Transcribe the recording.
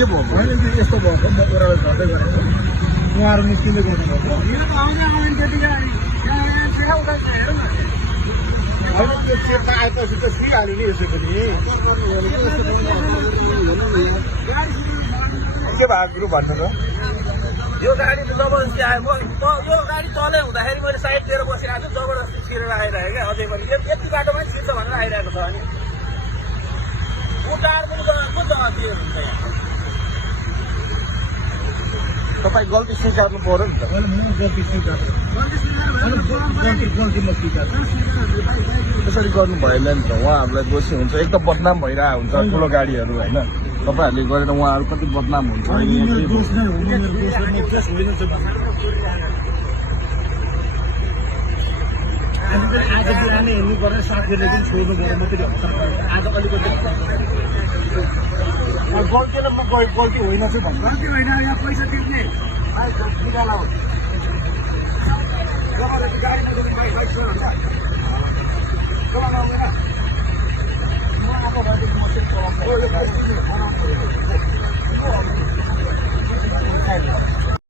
के भयो होइन त्यो यस्तो भएको म ओह्रालो झर्दै गरेको उहाँहरू निस्किँदै गर्नुभएको होइन त्यो चेपमा आएपछि त सुइहाल्यो नि यसो पनि के भएको कुरो भन्नु त यो गाडी त जबरजस्ती आयो यो गाडी चल्दै हुँदाखेरि मैले साइडतिर बसिरहेको छु जबरजस्ती छिरेर आइरहेको क्या अझै पनि यति बाटोमा छिर्छ भनेर आइरहेको छ अनि उतार पनि को जग्गा दिएर हुन्छ यहाँ तपाईँ गल्ती स्वीकार्नु पर्यो नि त होइन म गल्ती स्वीकार्छु गल्ती म स्वीकार्छु त्यसरी गर्नु भएन नि त उहाँहरूलाई दोषी हुन्छ एक त बदनाम भइरहेको हुन्छ ठुलो गाडीहरू होइन तपाईँहरूले गरेर उहाँहरू कति बदनाम हुन्छ आज बिहानै हेर्नु पर्ने साथीहरूले पनि छोड्नु पर्यो म फेरि आज अलिकति गल्ती न म गल्ती होइन चाहिँ भन्नु गल्ती होइन यहाँ पैसा तिर्ने निकाला हो गाडीमा बाइक छोड हुन्छ आएको भएदेखि म चाहिँ